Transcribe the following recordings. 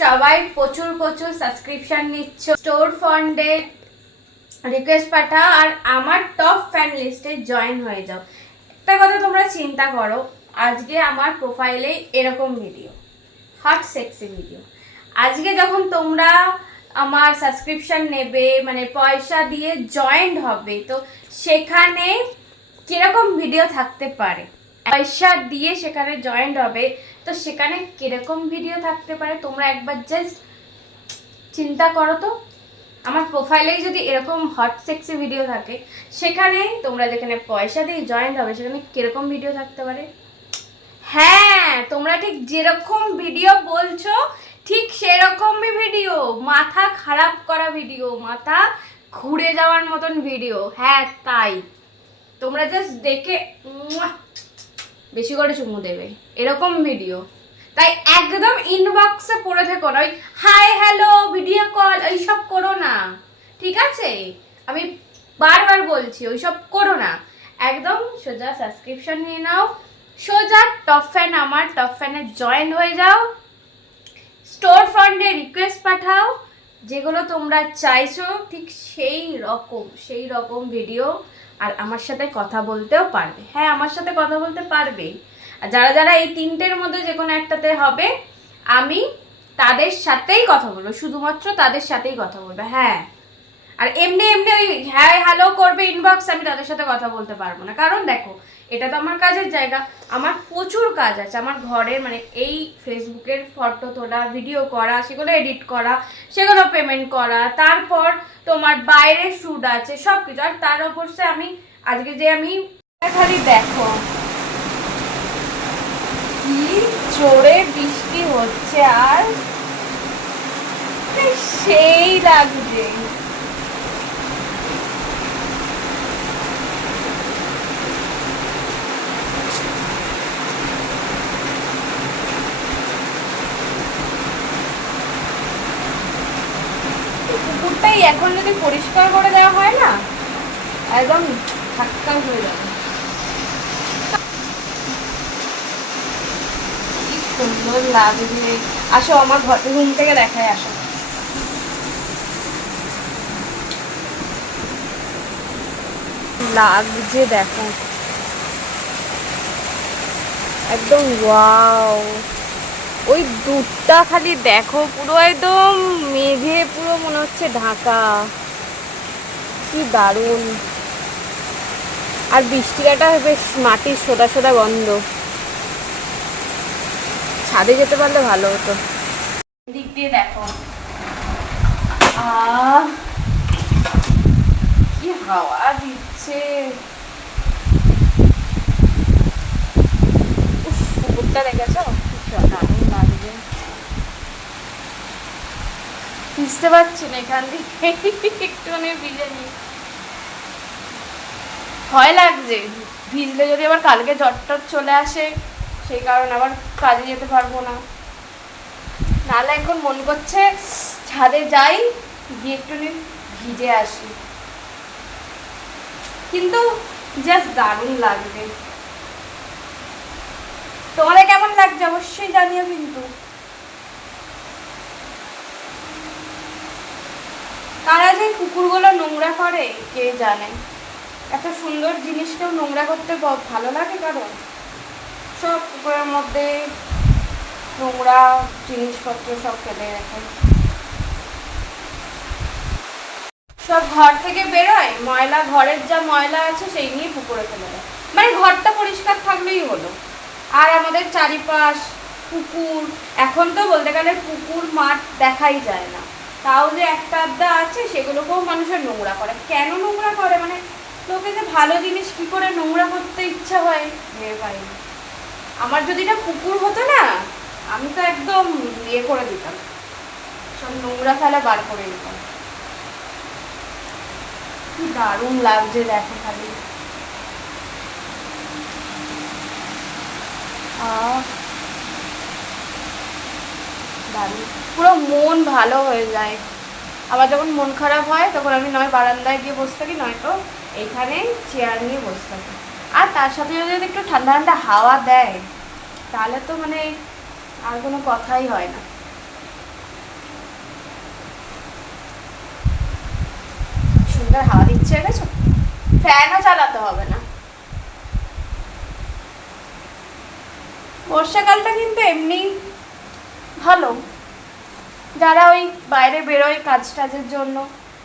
সবাই প্রচুর প্রচুর সাবস্ক্রিপশন নিচ্ছ, স্টোর ফান্ডে রিকোয়েস্ট পাঠাও আর আমার টপ ফ্যান লিস্টে জয়েন হয়ে যাও। একটা কথা তোমরা চিন্তা করো, আজকে আমার প্রোফাইলে এরকম ভিডিও, হট সেক্সি ভিডিও। আজকে যখন তোমরা আমার সাবস্ক্রিপশন নেবে, মানে পয়সা দিয়ে জয়েন্ট হবে, তো সেখানে কিরকম ভিডিও থাকতে পারে? পয়সা দিয়ে সেখানে জয়েন্ট হবে, তো সেখানে কিরকম ভিডিও থাকতে পারে তোমরা একবার জাস্ট চিন্তা করো তো। আমার প্রোফাইলেই যদি এরকম হট সেক্সি ভিডিও থাকে, সেখানে তোমরা যেখানে পয়সা দিয়ে জয়েন্ট হবে সেখানে কিরকম ভিডিও থাকতে পারে? হ্যাঁ, তোমরা ঠিক যেরকম ভিডিও বলছো ঠিক সেরকমই ভিডিও, মাথা খারাপ করা ভিডিও, মাথা ঘুরে যাওয়ার মতন ভিডিও। হ্যাঁ তাই, তোমরা জাস্ট দেখে বেশি করে চুমু দেবে এরকম ভিডিও। তাই একদম ইনবক্সে পড়ে থেকো না, ওই হাই হ্যালো ভিডিও কল এইসব করো না, ঠিক আছে? আমি বারবার বলছি ওইসব করো না, একদম সোজা সাবস্ক্রিপশন নিয়ে নাও, সোজা টপ ফ্যান, আমার টপ ফ্যানে জয়েন হয়ে যাও, স্টোর ফ্রন্টে রিকোয়েস্ট পাঠাও, যেগুলো তোমরা চাইছো ঠিক সেই রকম ভিডিও। আর আমার সাথে কথা বলতেও পারবে, হ্যাঁ আমার সাথে কথা বলতে পারবে। আর যারা যারা এই তিনটের মধ্যে যে কোনো একটাতে হবে, আমি তাদের সাথেই কথা বলবো, শুধুমাত্র তাদের সাথেই কথা বলবো। হ্যাঁ, আর এমনি এমনি ওই হ্যাঁ হ্যালো করবে ইনবক্স, আমি তাদের সাথে কথা বলতে পারবো না। কারণ দেখো, এটা তো আমার কাজের জায়গা, আমার প্রচুর কাজ আছে। আমার ঘরের মানে এই ফেসবুকের ফটো তোলা, ভিডিও করা, সেগুলো এডিট করা, সেগুলো পেমেন্ট করা, তারপর তোমার বাইরের শ্যুট আছে, সব কিছু। আর তার উপর সে আমি আজকে যে আমি খালি দেখো কি জোরে বৃষ্টি হচ্ছে, আর সেই লাগছে। পুকুরটাই এখন যদি পরিষ্কার করে দেওয়া হয় না, একদম ঠাক্কাই হয়ে যাবে। কি সুন্দর লাগছে। আসো আমার রুম থেকে দেখায়, আসো। লাগছে দেখো, একদম ওয়াও। ওই দুধটা খালি দেখো, পুরো একদম মেঘে পুরো মনে হচ্ছে ঢাকা, কি দারুণ। আর বৃষ্টিটা বেশ মাটির সোদা সোদা গন্ধ। ছাদে যেতে পারলে ভালো হতো। দিক দিয়ে দেখো, কি হাওয়া দিচ্ছে। পুকুরটা দেখেছো, দারুণ লাগছে। ভিজতে পারছি না এখান থেকে, একটুখানি ভিজে নি, ভয় লাগছে ভিজলে যদি আবার কালকে জ্বর টর চলে আসে, সেই কারণে আবার কাজে যেতে পারবো না। নাহলে এখন মন করছে ছাদে যাই, গিয়ে একটু ভিজে আসি, কিন্তু জাস্ট দারুণ লাগবে। তোমাদের কেমন লাগছে অবশ্যই জানিও কিন্তু। কারা যে কুকুরগুলো নোংরা করে কে জানে, এত সুন্দর জিনিসটাও নোংরা করতে ভালো লাগে কারণ? সব কুকুরের মধ্যে নোংরা জিনিসপত্র সব ফেলে রাখে, সব ঘর থেকে বেরোয় ময়লা, ঘরের যা ময়লা আছে সেই নিয়ে পুকুরে ফেলে দেয়। মানে ঘরটা পরিষ্কার থাকলেই হলো। আর আমাদের চারিপাশ পুকুর, এখন তো বলতে গেলে পুকুর মাঠ দেখাই যায় না, তাও যে একটা আধটা আছে সেগুলোকেও মানুষের নোংরা করে। কেন নোংরা করে, মানে লোকে যে ভালো জিনিস কি করে নোংরা করতে ইচ্ছা হয় ভেবে পাই না। আমার যদি এটা পুকুর হতো না, আমি তো একদম ইয়ে করে দিতাম, সব নোংরা ফেলা বার করে দিতাম। কি দারুণ লাগছে দেখো খালি, দারুণ, পুরো মন ভালো হয়ে যায়। আবার যখন মন খারাপ হয় তখন আমি নয় বারান্দায় গিয়ে বসে থাকি, নয়তো এখানে চেয়ার নিয়ে বসে থাকি। আর তার সাথে যদি একটু ঠান্ডা ঠান্ডা হাওয়া দেয়, তাহলে তো মানে আর কোনো কথাই হয় না। সুন্দর হাওয়া দিচ্ছে, দেখেছো? ফ্যানও চালাতে হবে না। বর্ষাকালটা কিন্তু এমনি ভালো, যারা ওই বাইরে বেরোয় কাজ টাজের জন্য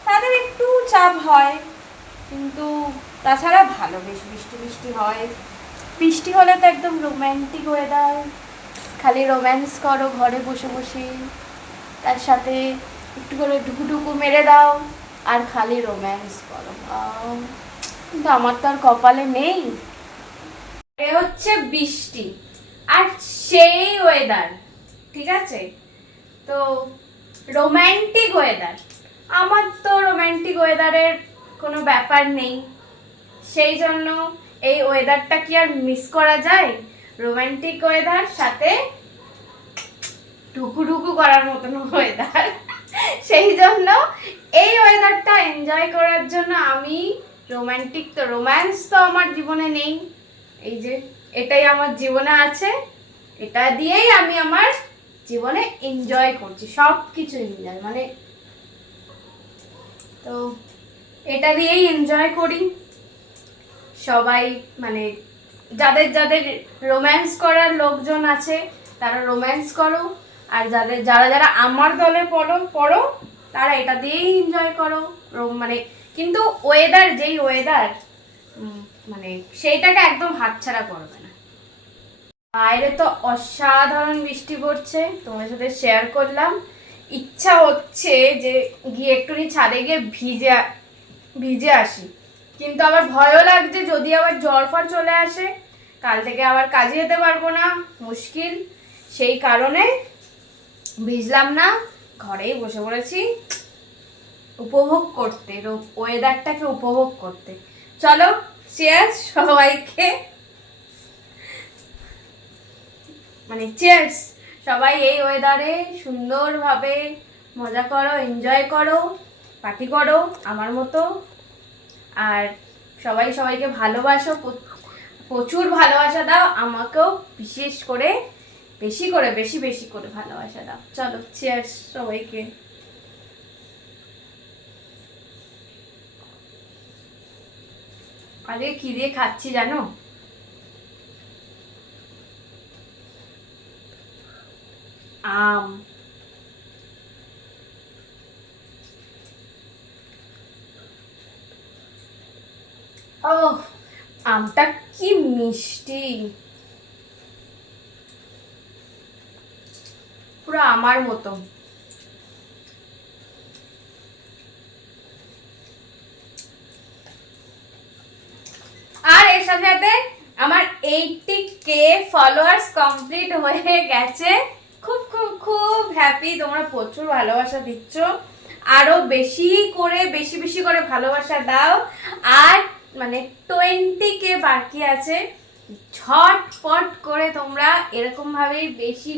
তাদের একটু চাপ হয়, কিন্তু তাছাড়া ভালো, বেশ বৃষ্টি বৃষ্টি হয়। বৃষ্টি হলে তো একদম রোম্যান্টিক ওয়েদার, খালি রোম্যান্স করো ঘরে বসে বসে, তার সাথে একটু করে ঢুকুঢুকু মেরে দাও আর খালি রোম্যান্স করো। কিন্তু আমার তো আর কপালে নেই। এ হচ্ছে বৃষ্টি আর সেই ওয়েদার, ঠিক আছে? তো রোম্যান্টিক ওয়েদার, আমার তো রোম্যান্টিক ওয়েদারের কোনো ব্যাপার নেই, সেই জন্য এই ওয়েদারটা কি আর মিস করা যায়? রোম্যান্টিক ওয়েদার সাথে ঢুকুঢুকু করার মতন ওয়েদার, সেই জন্য এই ওয়েদারটা এনজয় করার জন্য আমি রোম্যান্টিক, তো রোম্যান্স তো আমার জীবনে নেই, এই যে এটাই আমার জীবনে আছে, এটা দিয়েই আমি আমার জীবনে এনজয় করছি, সব কিছু এনজয়, মানে তো এটা দিয়েই এনজয় করি। সবাই মানে যাদের যাদের রোম্যান্স করার লোকজন আছে তারা রোম্যান্স করো, আর যারা যারা আমার দলে পড়ো তারা এটা দিয়েই এনজয় করো। মানে কিন্তু ওয়েদার, যেই ওয়েদার মানে সেইটাকে একদম হাতছাড়া করবে না। বাইরে তো অসাধারণ বৃষ্টি পড়ছে, তোমার সাথে শেয়ার করলাম। ইচ্ছা হচ্ছে যে গিয়ে একটুখানি ছাদে গিয়ে ভিজে আসি, কিন্তু আবার ভয়ও লাগছে যদি আবার জ্বর ফর চলে আসে, কাল থেকে আবার কাজে যেতে পারবো না, মুশকিল। সেই কারণে ভিজলাম না, ঘরেই বসে পড়েছি উপভোগ করতে, ওয়েদারটাকে উপভোগ করতে। চলো চিয়ার্স সবাইকে, মানে চিয়ার্স সবাই এই ওয়েদারে সুন্দরভাবে মজা করো, এনজয় করো, পার্টি করো আমার মতো। আর সবাই সবাইকে ভালোবাসো, প্রচুর ভালোবাসা দাও, আমাকেও বিশেষ করে বেশি করে বেশি করে ভালোবাসা দাও। চলো চিয়ার্স সবাইকে। আরে কি দিয়ে খাচ্ছি জানো? আম। ও, আমটা কি মিষ্টি, পুরো আমার মতো। আর এর সাথে সাথে আমার 80K ফলোয়ার্স কমপ্লিট হয়ে গেছে, খুব খুব খুব হ্যাপি। তোমরা প্রচুর ভালোবাসা দিচ্ছ, আরো বেশি করে বেশি করে ভালোবাসা দাও। আর মানে 20K বাকি আছে, ঝটপট করে তোমরা এরকম ভাবেই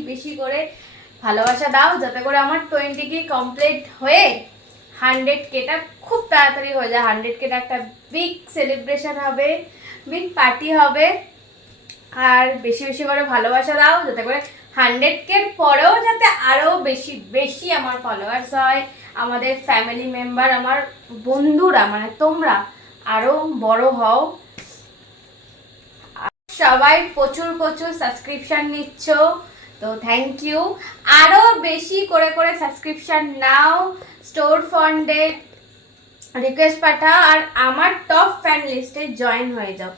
বেশি করে ভালোবাসা দাও, যাতে করে আমার 20K কমপ্লিট হয়ে 100Kটা খুব তাড়াতাড়ি হয়ে যায়। 100Kটা একটা বিগ সেলিব্রেশন হবে, বিগ পার্টি হবে। আর বেশি করে ভালোবাসা দাও, যাতে করে 100Kর পরেও যাতে আরও বেশি আমার ফলোয়ার্স হয়, আমাদের ফ্যামিলি মেম্বার, আমার বন্ধুরা, মানে তোমরা আরও বড় হও। সবাই প্রচুর সাবস্ক্রিপশন নিচ্ছ, তো থ্যাংক ইউ। আরও বেশি করে সাবস্ক্রিপশন নাও, স্টোর ফন্ডে রিকোয়েস্ট পাঠাও, আর আমার টপ ফ্যান লিস্টে জয়েন হয়ে যাও।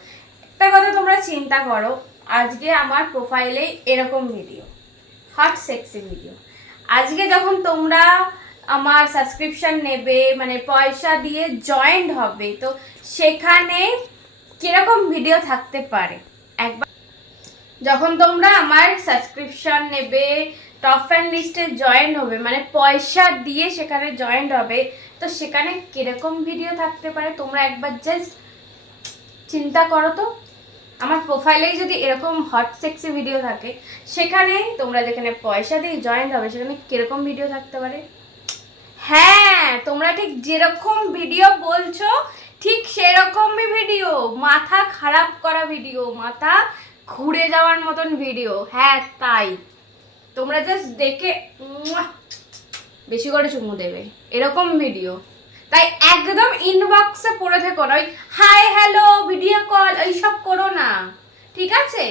একটা কথা তোমরা চিন্তা করো, আজকে আমার প্রোফাইলে এরকম ভিডিও, হট সেক্সি ভিডিও, আজকে যখন তোমরা আমার সাবস্ক্রিপশন নেবে, মানে পয়সা দিয়ে জয়েন্ট হবে, তো সেখানে কিরকম ভিডিও থাকতে পারে একবার। যখন তোমরা আমার সাবস্ক্রিপশন নেবে, টপ ফ্যান লিস্টে জয়েন্ট হবে, মানে পয়সা দিয়ে সেখানে জয়েন্ট হবে, তো সেখানে কিরকম ভিডিও থাকতে পারে তোমরা একবার জাস্ট চিন্তা করো তো। আমার প্রোফাইলেই যদি এরকম হট সেক্সি ভিডিও থাকে, সেখানে তোমরা যেখানে পয়সা দিয়ে জয়েন্ট হবে সেখানে কিরকম ভিডিও থাকতে পারে। হ্যাঁ, তোমরা ঠিক যেরকম ভিডিও বলছো ঠিক সেরকমই ভিডিও, মাথা খারাপ করা ভিডিও, মাথা ঘুরে যাওয়ার মতন ভিডিও। হ্যাঁ তাই, তোমরা জাস্ট দেখে বেশি করে চুমু দেবে এরকম ভিডিও। তাই একদম ইনবক্সে পড়ে থেকো না, ওই হাই হ্যালো ভিডিও কল এইসব করো না, ঠিক আছে?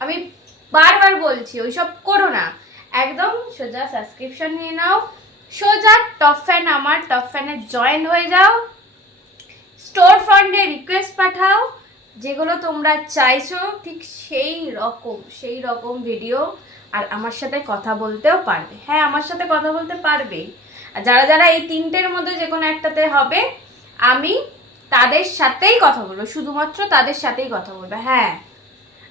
আমি বারবার বলছি ওইসব করো না, একদম সোজা সাবস্ক্রিপশন নিয়ে নাও, সোজা টপ ফ্যান আমার টপ ফ্যানে জয়েন হয়ে যাও, স্টোর ফ্রন্টে রিকোয়েস্ট পাঠাও, যেগুলো তোমরা চাইছো ঠিক সেই রকম ভিডিও, আর আমার সাথে কথা বলতেও পারবে। হ্যাঁ, আমার সাথে কথা বলতে পারবেই। আর যারা যারা এই তিনটের মধ্যে যে কোনো একটাতে হবে, আমি তাদের সাথেই কথা বলবো, শুধুমাত্র তাদের সাথেই কথা বলবো। হ্যাঁ,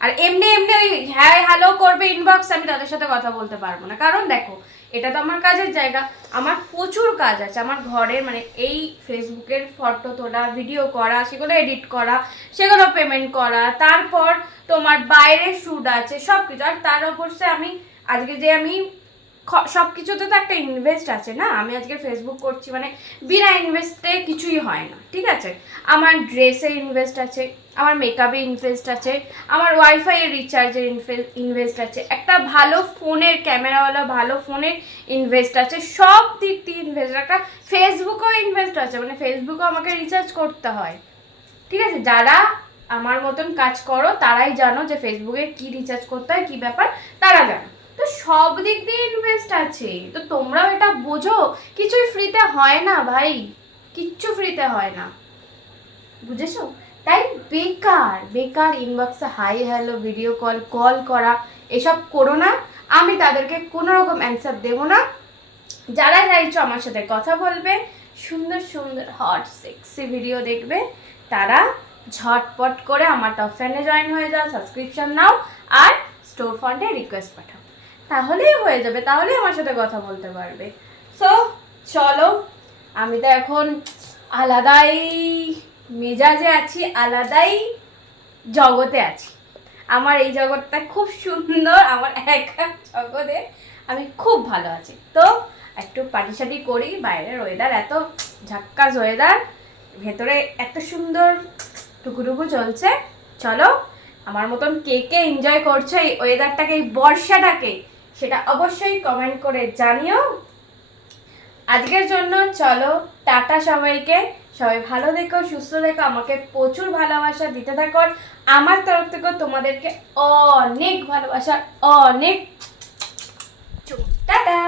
আর এমনি এমনি ওই হ্যাঁ হ্যালো করবে ইনবক্স, আমি তাদের সাথে কথা বলতে পারবো না। কারণ দেখো, এটা তো আমার কাজের জায়গা, আমার প্রচুর কাজ আছে আমার ঘরের, মানে এই ফেসবুকের ফটো তোলা, ভিডিও করা, সেগুলো এডিট করা, সেগুলো পেমেন্ট করা, তারপর তোমার বাইরের শ্যুট আছে সব কিছু। আর তার অবশ্যই আমি আজকে যে আমি সব কিছুতে তো একটা ইনভেস্ট আছে না, আমি আজকে ফেসবুক করছি মানে বিনা ইনভেস্টে কিছুই হয় না, ঠিক আছে? আমার ড্রেসে ইনভেস্ট আছে, আমার মেকআপে ইনভেস্ট আছে, আমার ওয়াইফাই এর রিচার্জের ইনভেস্ট আছে, একটা ভালো ফোনের ক্যামেরাওয়ালা ভালো ফোনের ইনভেস্ট আছে, সব দিক দিয়ে ইনভেস্ট, একটা ফেসবুকেও ইনভেস্ট আছে, মানে ফেসবুকেও আমাকে রিচার্জ করতে হয়, ঠিক আছে? যারা আমার মতন কাজ করো তারাই জানো যে ফেসবুকে কি রিচার্জ করতে হয়, কি ব্যাপার তারা জানো। তো সব দিক দিয়ে ইনভেস্ট আছে, তো তোমরাও এটা বোঝো, কিছুই ফ্রিতে হয় না ভাই, কিচ্ছু ফ্রিতে হয় না, বুঝেছো? তাই বেকার বেকার ইনবক্সে হাই হ্যালো ভিডিও কল করা এসব করো না, আমি তাদেরকে কোনো রকম অ্যান্সার দেবো না। যারা চাইছো আমার সাথে কথা বলবে, সুন্দর সুন্দর হট সেক্সি ভিডিও দেখবে, তারা ঝটপট করে আমার টপ ফ্যানে জয়েন হয়ে যাও, সাবস্ক্রিপশন নাও, আর স্টোর ফ্রন্টে রিকোয়েস্ট পাঠাও, তাহলেই হয়ে যাবে, তাহলেই আমার সাথে কথা বলতে পারবে। সো চলো, আমি তো এখন আলাদাই মেজাজে আছি, আলাদাই জগতে আছি, আমার এই জগৎটা খুব সুন্দর, আমার একা জগতে আমি খুব ভালো আছি। তো একটু পার্টি করি, বাইরের ওয়েদার এত ঝাক্কাস ওয়েদার, ভেতরে এত সুন্দর টুকুটুকু চলছে। চলো, আমার মতন কে কে এনজয় করছো এই ওয়েদারটাকে, এই বর্ষাটাকে, সেটা অবশ্যই কমেন্ট করে জানিও। আজকের জন্য চলো, টাটা সবাইকে, সবাই ভালো থেকো, সুস্থ থেকো, আমাকে প্রচুর ভালোবাসা দিতে থাকো, আমার তরফ থেকে তোমাদেরকে অনেক ভালোবাসা, অনেক টাটা।